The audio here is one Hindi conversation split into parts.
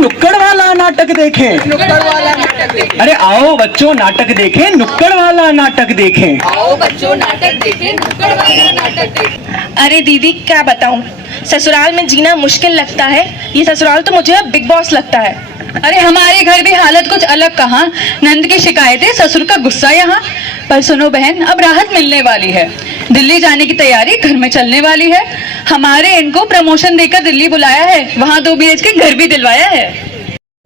नुक्कड़ वाला नाटक देखें, नुक्कड़ वाला नाटक देखें। अरे आओ बच्चों नाटक देखें, नुक्कड़ वाला नाटक देखें। आओ बच्चों नाटक देखें, नुक्कड़ वाला नाटक देखें। अरे दीदी क्या बताऊं, ससुराल में जीना मुश्किल लगता है। ये ससुराल तो मुझे अब बिग बॉस लगता है। अरे हमारे घर भी हालत कुछ अलग कहाँ, नंद की शिकायतें, ससुर का गुस्सा यहाँ। पर सुनो बहन, अब राहत मिलने वाली है। दिल्ली जाने की तैयारी घर में चलने वाली है। हमारे इनको प्रमोशन देकर दिल्ली बुलाया है, वहाँ 2 BHK घर भी दिलवाया है।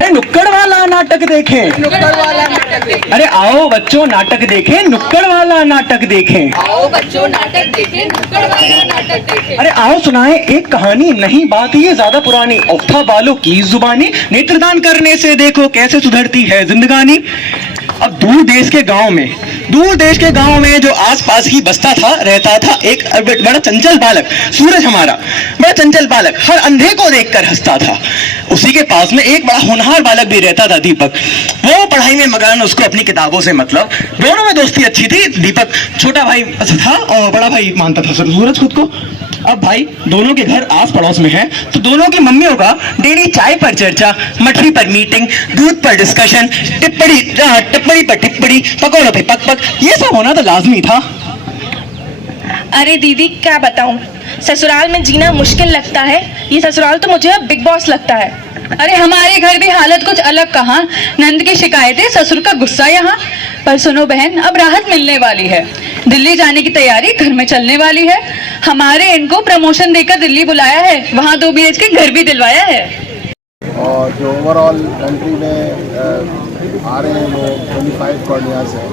अरे नुक्कड़ वाला नाटक देखें, नुक्कड़ वाला नाटक देखें। अरे आओ बच्चों नाटक देखें, नुक्कड़ वाला नाटक देखें। आओ बच्चों नाटक देखें, नुक्कड़ वाला नाटक देखें। अरे आओ सुनाए एक कहानी, नहीं बात ये ज्यादा पुरानी। औखा बालों की जुबानी, नेत्रदान करने से देखो कैसे सुधरती है जिंदगानी। अब दूर देश के गांव में जो आसपास ही बसता था, रहता था एक बड़ा चंचल बालक, सूरज हमारा बड़ा चंचल बालक, हर अंधे को देखकर हंसता था। उसी के पास में एक बड़ा होनहार बालक भी रहता था, दीपक। वो पढ़ाई में मगन, उसको अपनी किताबों से मतलब। दोनों में दोस्ती अच्छी थी। दीपक छोटा भाई था और बड़ा भाई मानता था सूरज खुद को। अब भाई दोनों के घर आस पड़ोस में है, तो दोनों की मम्मियों का डेली चाय पर चर्चा, मठरी पर मीटिंग, दूध पर डिस्कशन, टिप्पणी पर टिप्पणी, पकौड़ों पे पक, ये सब होना तो लाजमी था। अरे दीदी क्या बताऊं, ससुराल में जीना मुश्किल लगता है। ये ससुराल तो मुझे अब बिग बॉस लगता है। अरे हमारे घर भी हालत कुछ अलग कहाँ, नंद की शिकायतें, ससुर का गुस्सा यहाँ। पर सुनो बहन, अब राहत मिलने वाली है। दिल्ली जाने की तैयारी घर में चलने वाली है। हमारे इनको प्रमोशन देकर दिल्ली बुलाया है, वहाँ 2 BHK घर भी दिलवाया है। और जो ओवरऑल कंट्री में आ रहे हैं वो 25 कॉर्नियाज हैं,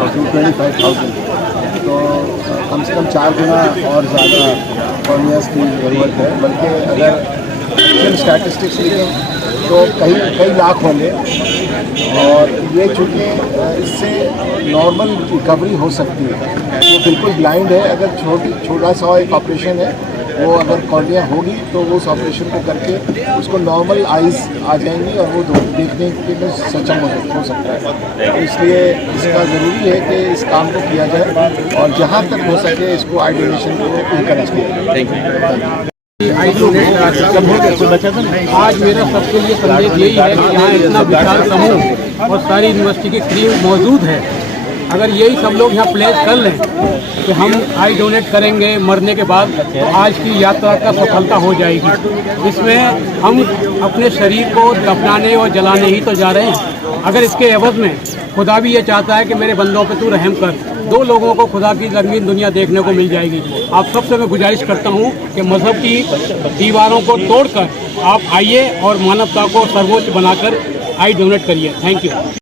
25,000। तो कम से कम 4 गुना और ज़्यादा कॉर्नियाज की ज़रूरत है। बल्कि अगर स्टैटिस्टिक्स देखें तो कई लाख होंगे। और ये चूँकि इससे नॉर्मल रिकवरी हो सकती है। वो बिल्कुल ब्लाइंड है, अगर छोटा सा एक ऑपरेशन है, वो अगर कॉर्निया होगी तो वो उस ऑपरेशन को करके उसको नॉर्मल आइज़ आ जाएंगी और वो देखने के लिए सक्षम हो सकता है। तो इसलिए इसका ज़रूरी है कि इस काम को किया जाए और जहाँ तक हो सके इसको आई डोनेशन को इनकरेज किया जाए। आई डोनेट आज मेरा सबके लिए संदेश यही है कि यहाँ इतना विशाल समूह और सारी यूनिवर्सिटी की टीम मौजूद है। अगर यही सब लोग यहाँ प्लेस कर लें कि हम आई डोनेट करेंगे मरने के बाद, तो आज की यात्रा का सफलता हो जाएगी। इसमें हम अपने शरीर को दफनाने और जलाने ही तो जा रहे हैं। अगर इसके एवज में खुदा भी ये चाहता है कि मेरे बंदों पे तू रहम कर, 2 लोगों को खुदा की रंगीन दुनिया देखने को मिल जाएगी। आप सबसे मैं गुजारिश करता हूँ कि मज़हब की दीवारों को तोड़कर आप आइए और मानवता को सर्वोच्च बनाकर आई डोनेट करिए। Thank you.